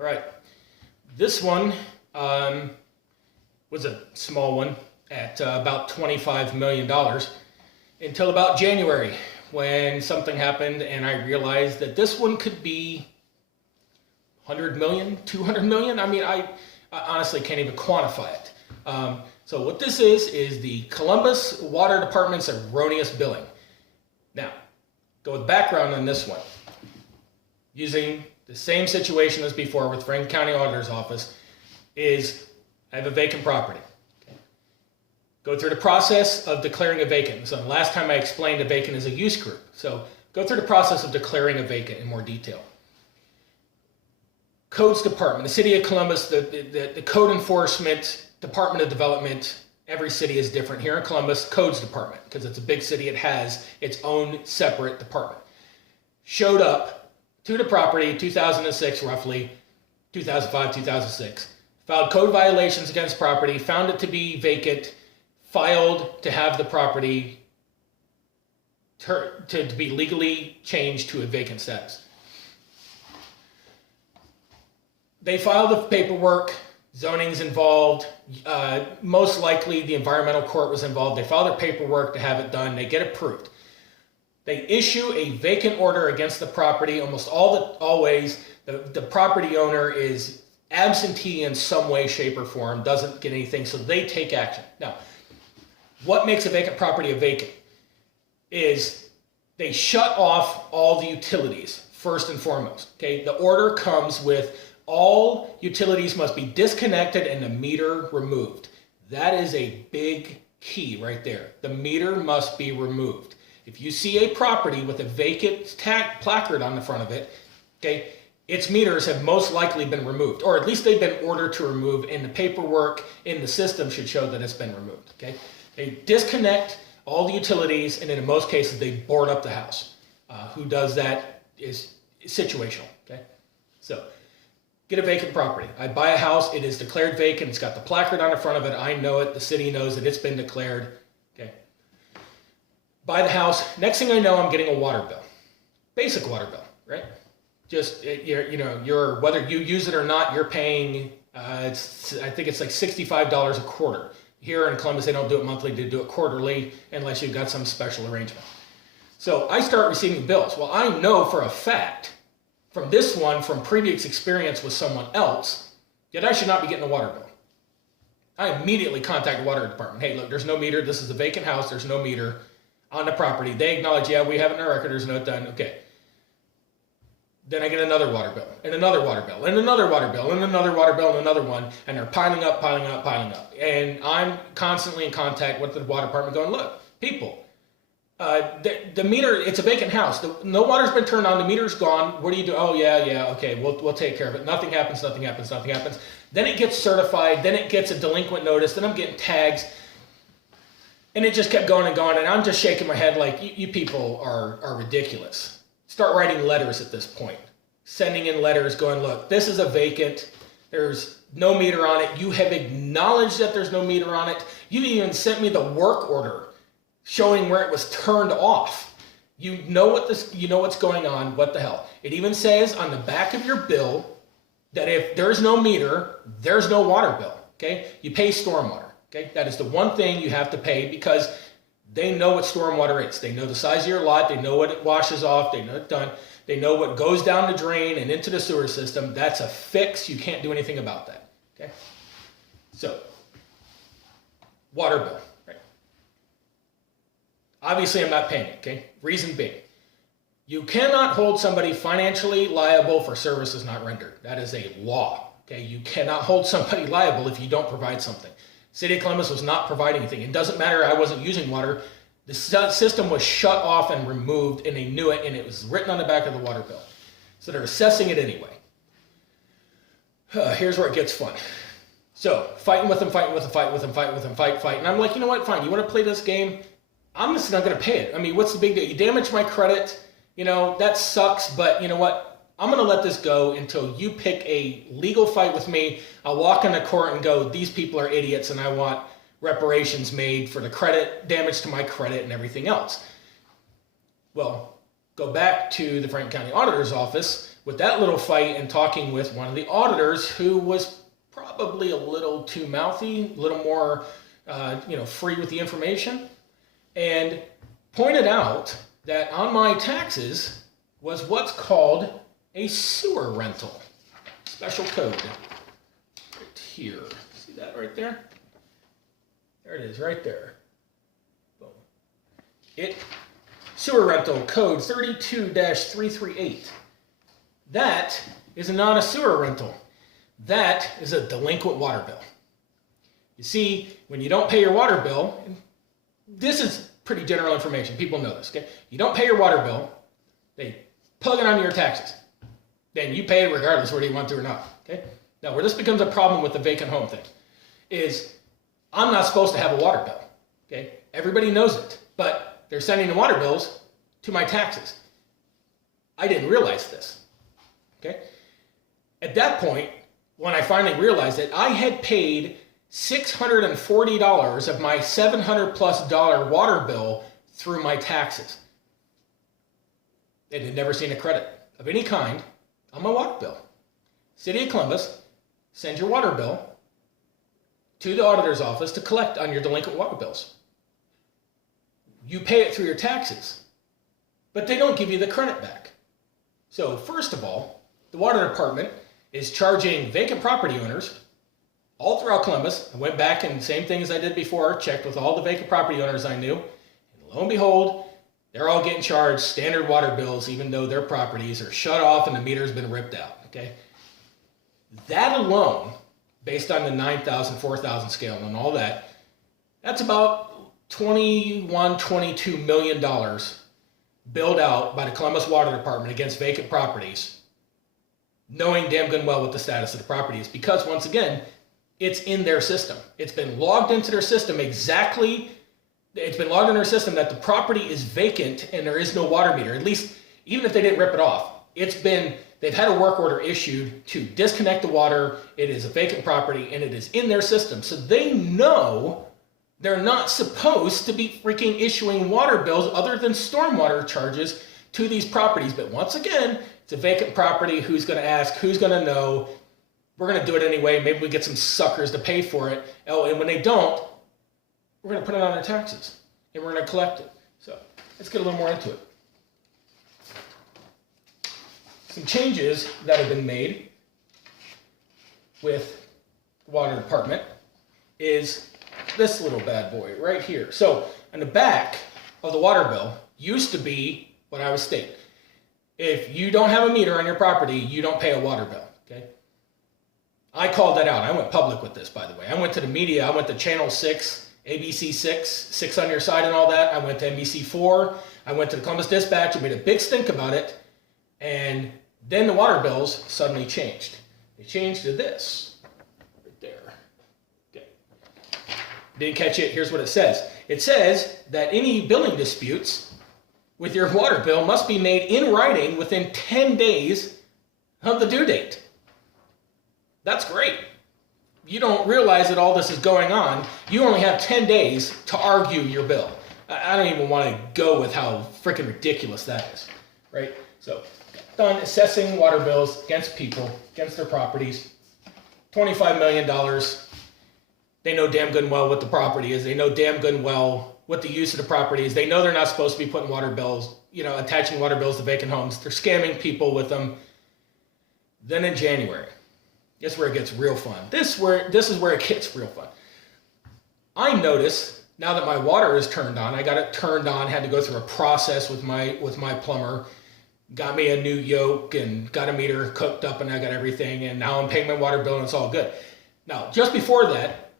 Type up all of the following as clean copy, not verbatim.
All right, this one was a small one at about $25 million until about January when something happened and I realized that this one could be 100 million, 200 million. I mean, I honestly can't even quantify it. So what this is the Columbus Water Department's erroneous billing. Now, go with background on this one. Using the same situation as before with Franklin County Auditor's Office is I have a vacant property. Okay. Go through the process of declaring a vacant. So last time I explained a vacant is a use group. So go through the process of declaring a vacant in more detail. Codes Department, the City of Columbus, the Code Enforcement, Department of Development, every city is different. Here in Columbus, Codes Department, because it's a big city, it has its own separate department. Showed up to the property 2006 roughly, 2005, 2006. Filed code violations against property, found it to be vacant, filed to have the property to be legally changed to a vacant status. They filed the paperwork, zoning's involved, most likely the environmental court was involved. They filed their paperwork to have it done, they get approved. They issue a vacant order against the property. Almost always, the property owner is absentee in some way, shape, or form, doesn't get anything, so they take action. Now, what makes a vacant property a vacant is they shut off all the utilities, first and foremost. Okay, the order comes with all utilities must be disconnected and the meter removed. That is a big key right there. The meter must be removed. If you see a property with a vacant placard on the front of it, okay, its meters have most likely been removed, or at least they've been ordered to remove, and the paperwork in the system should show that it's been removed. Okay, they disconnect all the utilities, and in most cases they board up the house. Who does that is situational. Okay, so get a vacant property. I buy a house, it is declared vacant, it's got the placard on the front of it, I know it, the city knows that it's been declared. Okay, buy the house, next thing I know I'm getting a water bill. Basic water bill, right? Just, you're whether you use it or not, you're paying, I think it's like $65 a quarter. Here in Columbus, they don't do it monthly, they do it quarterly, unless you've got some special arrangement. So I start receiving bills. Well, I know for a fact, from this one, from previous experience with someone else, that I should not be getting a water bill. I immediately contact the water department. Hey, look, there's no meter, this is a vacant house, there's no meter on the property. They acknowledge, yeah, we have it in our record, there's no done, okay. Then I get another water bill, and another water bill, and another water bill, and another water bill, and another one, and they're piling up, piling up, piling up. And I'm constantly in contact with the water department going, look, people, the meter, it's a vacant house. No water's been turned on, the meter's gone. What do you do? Oh, yeah, okay, we'll take care of it. Nothing happens, nothing happens, nothing happens. Then it gets certified, then it gets a delinquent notice, then I'm getting tags. And it just kept going and going, and I'm just shaking my head like, you people are ridiculous. Start writing letters at this point. Sending in letters going, look, this is a vacant. There's no meter on it. You have acknowledged that there's no meter on it. You even sent me the work order showing where it was turned off. You know what's going on. What the hell? It even says on the back of your bill that if there's no meter, there's no water bill. Okay? You pay stormwater. Okay? That is the one thing you have to pay because they know what stormwater is. They know the size of your lot. They know what it washes off. They know it's done. They know what goes down the drain and into the sewer system. That's a fix. You can't do anything about that. Okay? So, water bill. Right? Obviously, I'm not paying it. Okay? Reason being, you cannot hold somebody financially liable for services not rendered. That is a law. Okay? You cannot hold somebody liable if you don't provide something. City of Columbus was not providing anything. It doesn't matter, I wasn't using water. The system was shut off and removed, and they knew it, and it was written on the back of the water bill. So they're assessing it anyway. Here's where it gets fun. So, fighting with them. And I'm like, you know what, fine, you want to play this game? I'm just not going to pay it. I mean, what's the big deal? You damaged my credit, that sucks, but you know what? I'm going to let this go until you pick a legal fight with me. I'll walk into court and go, these people are idiots and I want reparations made for the credit, damage to my credit and everything else. Well, go back to the Franklin County Auditor's Office. with that little fight and talking with one of the auditors who was probably a little too mouthy, a little more, free with the information, and pointed out that on my taxes was what's called a sewer rental. Special code. Right here. See that right there? There it is, right there. Boom. Sewer rental code 32-338. That is not a sewer rental. That is a delinquent water bill. You see, when you don't pay your water bill, this is pretty general information. People know this, okay? You don't pay your water bill, they plug it onto your taxes. Then you pay it regardless whether you want to or not, okay? Now, where this becomes a problem with the vacant home thing is I'm not supposed to have a water bill, okay? Everybody knows it, but they're sending the water bills to my taxes. I didn't realize this, okay? At that point, when I finally realized it, I had paid $640 of my $700+ water bill through my taxes. They had never seen a credit of any kind on my water bill. City of Columbus sends your water bill to the auditor's office to collect on your delinquent water bills. You pay it through your taxes, but they don't give you the credit back. So first of all, the water department is charging vacant property owners all throughout Columbus. I went back and same thing as I did before, checked with all the vacant property owners I knew, and lo and behold, they're all getting charged standard water bills even though their properties are shut off and the meter's been ripped out, okay? That alone, based on the 9,000, 4,000 scale and all that, that's about $21-22 million billed out by the Columbus Water Department against vacant properties, knowing damn good and well what the status of the property is, because once again, it's in their system. It's been logged into their system exactly. It's been logged in their system that the property is vacant and there is no water meter. At least, even if they didn't rip it off, they've had a work order issued to disconnect the water. It is a vacant property and it is in their system. So they know they're not supposed to be freaking issuing water bills other than stormwater charges to these properties. But once again, it's a vacant property. Who's going to ask? Who's going to know? We're going to do it anyway. Maybe we get some suckers to pay for it. Oh, and when they don't, we're going to put it on their taxes and we're going to collect it. So let's get a little more into it. Some changes that have been made with the water department is this little bad boy right here. So on the back of the water bill used to be what I was stating. If you don't have a meter on your property, you don't pay a water bill, okay? I called that out. I went public with this, by the way. I went to the media. I went to Channel 6, ABC 6 on your side and all that. I went to NBC 4. I went to the Columbus Dispatch and made a big stink about it. And then the water bills suddenly changed. They changed to this, right there. Okay. Didn't catch it. Here's what it says. It says that any billing disputes with your water bill must be made in writing within 10 days of the due date. That's great. You don't realize that all this is going on. You only have 10 days to argue your bill. I don't even want to go with how freaking ridiculous that is, right? So, done assessing water bills against people, against their properties. $25 million. They know damn good and well what the property is. They know damn good and well what the use of the property is. They know they're not supposed to be putting water bills, attaching water bills to vacant homes. They're scamming people with them. Then in January, this is where it gets real fun. This is where it gets real fun. I notice now that my water is turned on, I got it turned on, had to go through a process with my plumber, got me a new yoke and got a meter cooked up and I got everything, and now I'm paying my water bill and it's all good. Now, just before that,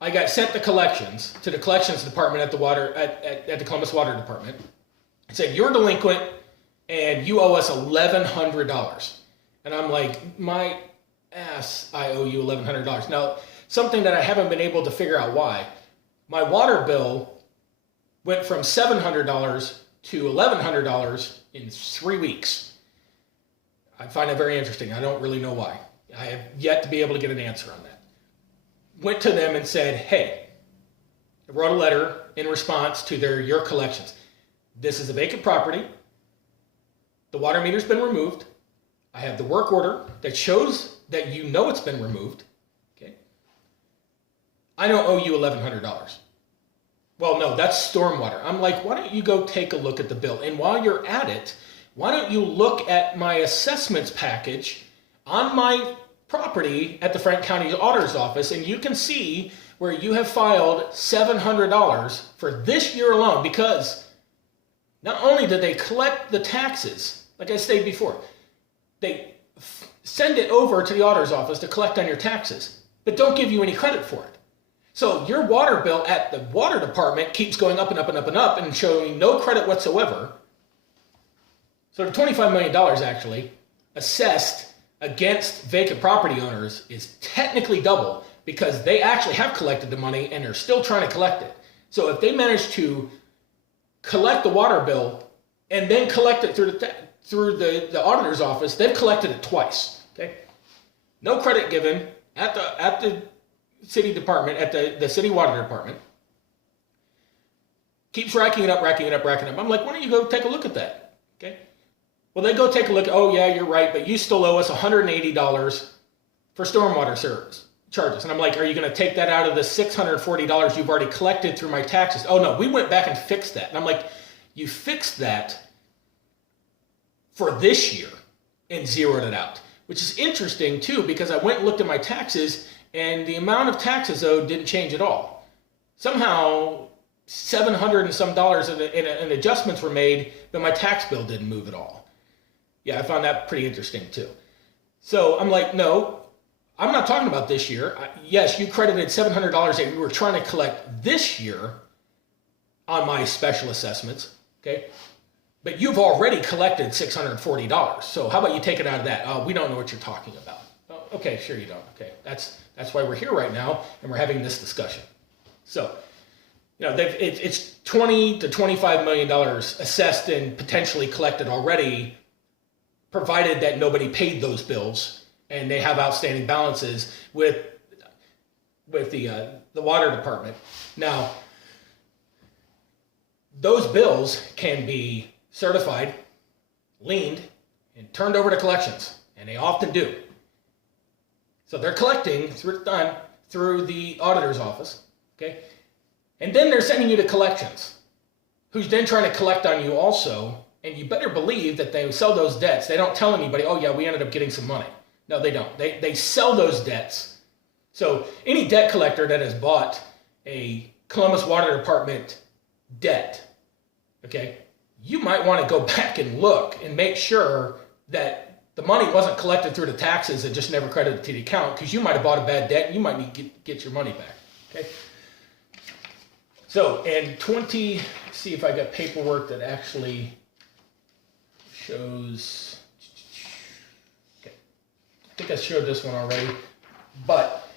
I got sent to the collections department at the Columbus Water Department. It said, you're delinquent and you owe us $1,100. And I'm like, my ass, I owe you $1,100. Now, something that I haven't been able to figure out why. My water bill went from $700 to $1,100 in 3 weeks. I find that very interesting. I don't really know why. I have yet to be able to get an answer on that. Went to them and said, hey, I wrote a letter in response to your collections. This is a vacant property. The water meter's been removed. I have the work order that shows that you know it's been removed. Okay. I don't owe you $1,100. Well, no, that's stormwater. I'm like, why don't you go take a look at the bill? And while you're at it, why don't you look at my assessments package on my property at the Franklin County Auditor's Office, and you can see where you have filed $700 for this year alone, because not only did they collect the taxes, like I stated before, they send it over to the auditor's office to collect on your taxes, but don't give you any credit for it. So your water bill at the water department keeps going up and up and up and up and showing no credit whatsoever. So the $25 million actually assessed against vacant property owners is technically double, because they actually have collected the money and they're still trying to collect it. So if they manage to collect the water bill and then collect it through the auditor's office, they've collected it twice. Okay, no credit given at the city department, at the city water department. Keeps racking it up. I'm like, why don't you go take a look at that? Okay. Well, they go take a look. Oh yeah, you're right, but you still owe us $180 for stormwater service charges. And I'm like, are you going to take that out of the $640 you've already collected through my taxes? Oh no, we went back and fixed that. And I'm like, you fixed that for this year and zeroed it out, which is interesting too, because I went and looked at my taxes and the amount of taxes owed didn't change at all. Somehow $700 and some in adjustments were made, but my tax bill didn't move at all. Yeah, I found that pretty interesting too. So I'm like, no, I'm not talking about this year. Yes, you credited $700 that you were trying to collect this year on my special assessments, okay? But you've already collected $640. So how about you take it out of that? Oh, we don't know what you're talking about. Oh, okay, sure you don't. Okay, that's why we're here right now and we're having this discussion. So, you know, it's $20 to $25 million assessed and potentially collected already, provided that nobody paid those bills and they have outstanding balances with the water department. Now, those bills can be certified, liened, and turned over to collections, and they often do. So they're collecting through the auditor's office, okay? And then they're sending you to collections, who's then trying to collect on you also, and you better believe that they sell those debts. They don't tell anybody, oh yeah, we ended up getting some money. No, they don't. They sell those debts. So any debt collector that has bought a Columbus Water Department debt, okay, you might want to go back and look and make sure that the money wasn't collected through the taxes and just never credited to the account, because you might have bought a bad debt and you might need to get your money back, okay? So, and see if I got paperwork that actually shows, okay, I think I showed this one already, but,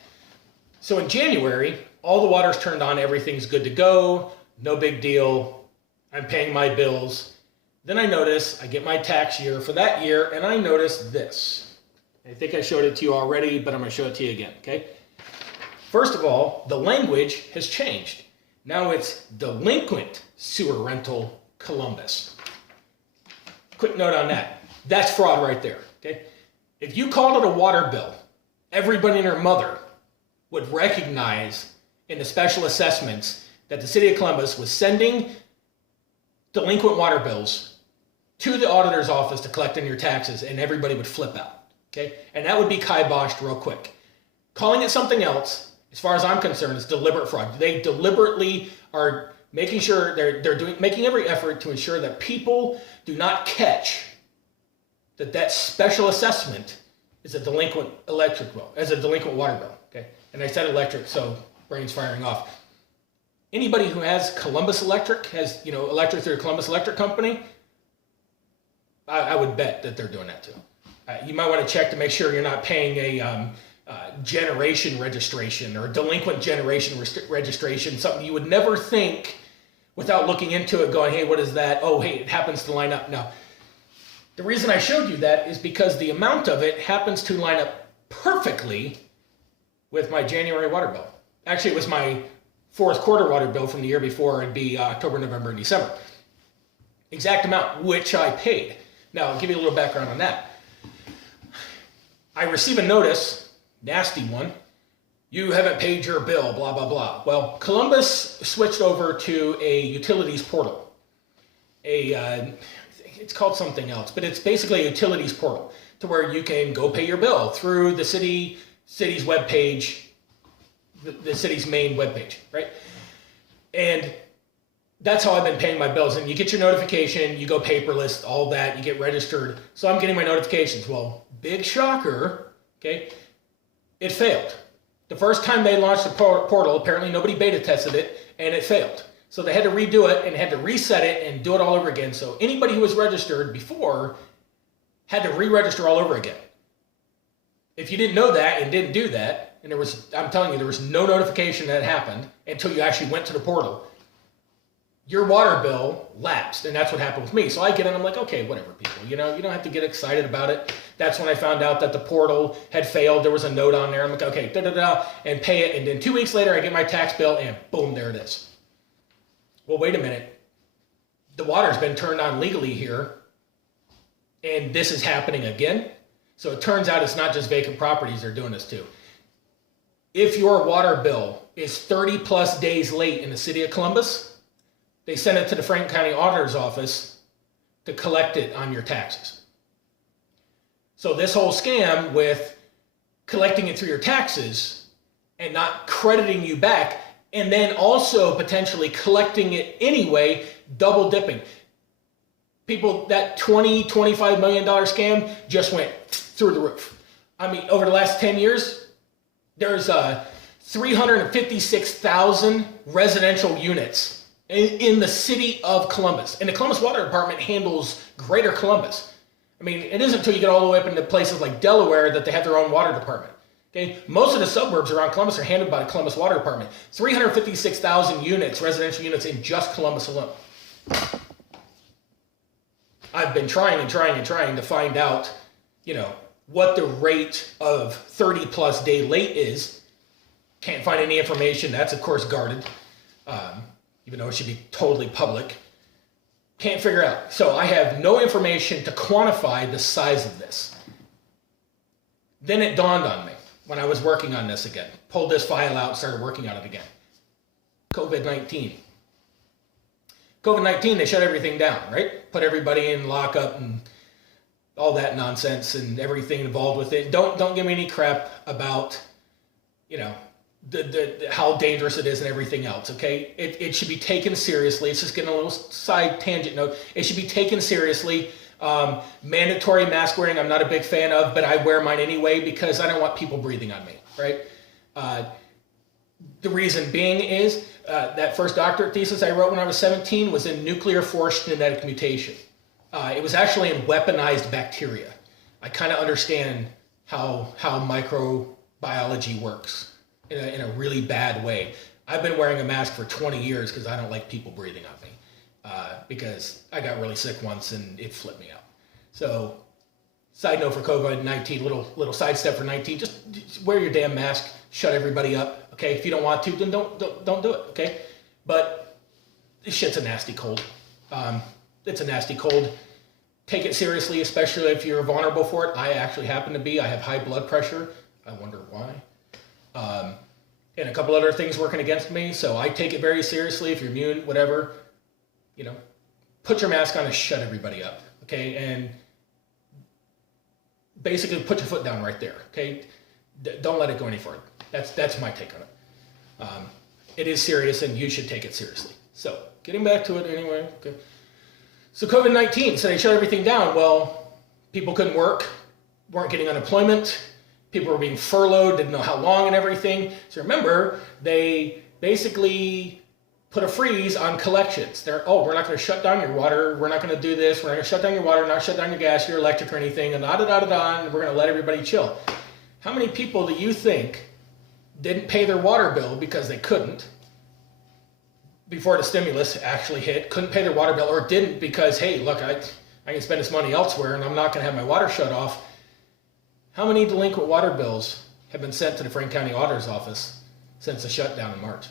so in January, all the water's turned on, everything's good to go, no big deal, I'm paying my bills. Then I notice, I get my tax year for that year, and I notice this. I think I showed it to you already, but I'm going to show it to you again, okay? First of all, the language has changed. Now it's delinquent sewer rental Columbus. Quick note on that. That's fraud right there, okay? If you called it a water bill, everybody and their mother would recognize in the special assessments that the city of Columbus was sending delinquent water bills to the auditor's office to collect on your taxes, and everybody would flip out, okay? And that would be kiboshed real quick. Calling it something else, as far as I'm concerned, is deliberate fraud. They deliberately are making sure making every effort to ensure that people do not catch that special assessment is a delinquent electric bill, as a delinquent water bill, okay? And I said electric, so brain's firing off. Anybody who has Columbus Electric, has, you know, electric through a Columbus Electric company, I would bet that they're doing that too. You might want to check to make sure you're not paying a generation registration or a delinquent generation registration, something you would never think without looking into it, going, hey, what is that? Oh, hey, it happens to line up. Now, the reason I showed you that is because the amount of it happens to line up perfectly with my January water bill. Actually, it was my fourth quarter water bill from the year before. It'd be October, November, and December. Exact amount, which I paid. Now, I'll give you a little background on that. I receive a notice, nasty one, you haven't paid your bill, blah, blah, blah. Well, Columbus switched over to a utilities portal. It's called something else, but it's basically a utilities portal to where you can go pay your bill through the city's webpage, the city's main webpage, right? And that's how I've been paying my bills. And you get your notification, you go paperless, all that, you get registered. So I'm getting my notifications. Well, big shocker, okay? It failed. The first time they launched the portal, apparently nobody beta tested it, and it failed. So they had to redo it and had to reset it and do it all over again. So anybody who was registered before had to re-register all over again. If you didn't know that and didn't do that, and I'm telling you, there was no notification that happened until you actually went to the portal, your water bill lapsed, and that's what happened with me. So I get in, I'm like, okay, whatever, people. You don't have to get excited about it. That's when I found out that the portal had failed. There was a note on there. I'm like, okay, and pay it. And then 2 weeks later, I get my tax bill, and boom, there it is. Well, wait a minute. The water's been turned on legally here, and this is happening again. So it turns out it's not just vacant properties they're doing this to. If your water bill is 30 plus days late in the city of Columbus, they send it to the Franklin County Auditor's Office to collect it on your taxes. So this whole scam with collecting it through your taxes and not crediting you back, and then also potentially collecting it anyway, double dipping. People, that $25 million scam just went through the roof. I mean, over the last 10 years, there's 356,000 residential units in the city of Columbus. And the Columbus Water Department handles Greater Columbus. I mean, it isn't until you get all the way up into places like Delaware that they have their own water department. Okay? Most of the suburbs around Columbus are handled by the Columbus Water Department. 356,000 units, residential units in just Columbus alone. I've been trying to find out, what the rate of 30 plus day late is. Can't find any information. That's of course guarded. Even though it should be totally public. Can't figure out. So I have no information to quantify the size of this. Then it dawned on me when I was working on this again. Pulled this file out, started working on it again. COVID-19. COVID-19, they shut everything down, right? Put everybody in lockup and all that nonsense and everything involved with it. Don't give me any crap about, the how dangerous it is and everything else, okay? It should be taken seriously. It's just getting a little side tangent note. It should be taken seriously. Mandatory mask wearing, I'm not a big fan of, but I wear mine anyway because I don't want people breathing on me, right? The reason being is that first doctorate thesis I wrote when I was 17 was in nuclear force genetic mutation. It was actually in weaponized bacteria. I kind of understand how microbiology works in a really bad way. I've been wearing a mask for 20 years because I don't like people breathing on me because I got really sick once and it flipped me out. So, side note for COVID-19, little side step for 19, just wear your damn mask, shut everybody up, okay? If you don't want to, then don't do it, okay? But this shit's a nasty cold. It's a nasty cold. Take it seriously, especially if you're vulnerable for it. I actually happen to be. I have high blood pressure. I wonder why. And a couple other things working against me, so I take it very seriously. If you're immune, whatever, put your mask on and shut everybody up, okay? And basically put your foot down right there, okay? Don't let it go any further. That's my take on it. It is serious, and you should take it seriously. So, getting back to it anyway, okay. So COVID-19, so they shut everything down. Well, people couldn't work, weren't getting unemployment. People were being furloughed, didn't know how long and everything. So remember, they basically put a freeze on collections. We're not going to shut down your water. We're not going to do this. We're not going to shut down your water, not shut down your gas, your electric or anything, and and we're going to let everybody chill. How many people do you think didn't pay their water bill because they couldn't before the stimulus actually hit, couldn't pay their water bill, or didn't because, hey, look, I can spend this money elsewhere and I'm not going to have my water shut off? How many delinquent water bills have been sent to the Franklin County Auditor's Office since the shutdown in March?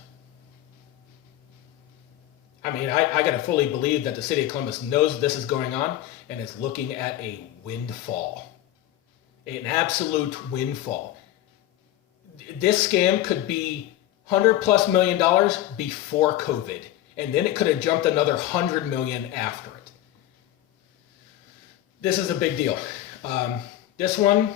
I mean, I got to fully believe that the city of Columbus knows this is going on and is looking at a windfall. an absolute windfall. This scam could be $100+ million before COVID, and then it could have jumped another 100 million after it. This is a big deal. This one,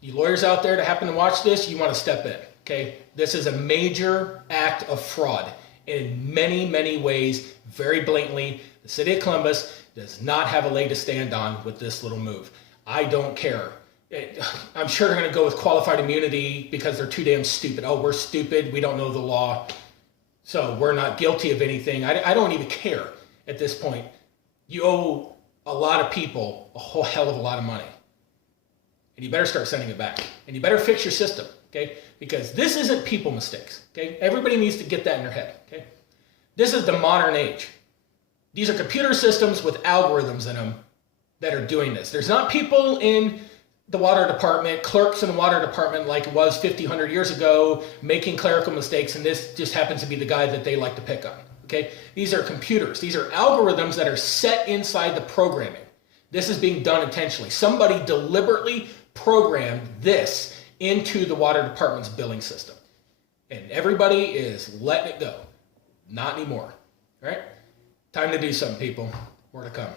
you lawyers out there that happen to watch this, you want to step in, okay? This is a major act of fraud in many, many ways, very blatantly. The city of Columbus does not have a leg to stand on with this little move. I don't care. I'm sure they're going to go with qualified immunity because they're too damn stupid. Oh, we're stupid. We don't know the law. So we're not guilty of anything. I don't even care at this point. You owe a lot of people a whole hell of a lot of money. And you better start sending it back. And you better fix your system, okay? Because this isn't people mistakes, okay? Everybody needs to get that in their head, okay? This is the modern age. These are computer systems with algorithms in them that are doing this. There's not people in the water department, clerks in the water department like it was 50, 100 years ago, making clerical mistakes, and this just happens to be the guy that they like to pick on, okay? These are computers. These are algorithms that are set inside the programming. This is being done intentionally. Somebody deliberately programmed this into the water department's billing system. And everybody is letting it go. Not anymore, all right? Time to do something, people. More to come.